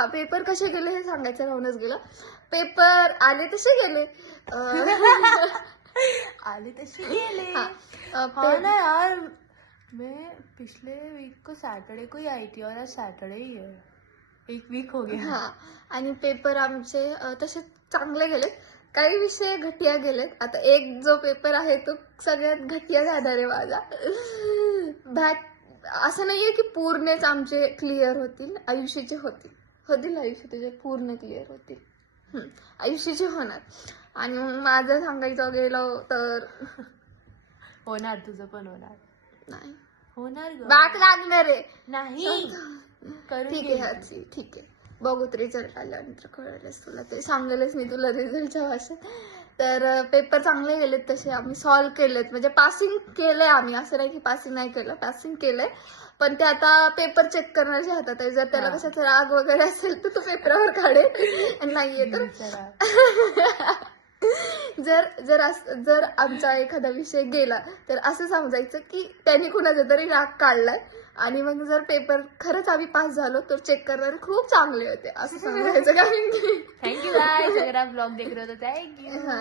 हा पेपर कसे गेले हे सांगायचं राहूनच गेलं. पेपर आले तसे गेले. आले तसे गेले. हाँ, हाँ ना यार, मैं पिछले वीक को सैटरडे को ही आई थी और आज सैटरडे ही है. एक वीक हो गया. हा आणि पेपर आमचे तसे चांगले गेले. काही विषय घटिया गेलेत. आता एक जो पेपर आहे तो सगळ्यात घटिया जाणार आहे माझा. असं नाहीये की पूर्णच आमचे क्लिअर होतील. आयुष्याचे होतील आयुष्याचे पूर्ण क्लिअर होतील. आयुष्याचे होणार. आणि माझं सांगायचं गेलं तर होणार, तुझं पण होणार. नाही होणार ग. बॅक लागणार आहे. नाही करून ठीक आहे आजी, ठीक आहे. बघू रिझल्ट आल्यानंतर कळेलच तुला. ते सांगेलच मी तुला रिझल्टच्या भाषेत. तर पेपर चांगले गेलेत तसे. आम्ही सॉल्व्ह केलेत. म्हणजे पासिंग केलंय आम्ही. असं नाही की पासिंग नाही केलं, पासिंग केलंय. पण ते आता पेपर चेक करण्याच्या हातात आहे. जर त्याला कशाचा राग वगैरे असेल तर तो पेपरावर काढेल. नाहीये तर जर आमचा एखादा विषय गेला तर असं समजायचं की त्यांनी कुणाचा तरी राग काढलाय. आणि मग जर पेपर खरंच आम्ही पास झालो तर चेक करणारे खूप चांगले होते असं सांगायचं. थैंक यू गाइस, अगर आप ब्लॉग देख रहे हो तो थैंक यू. हा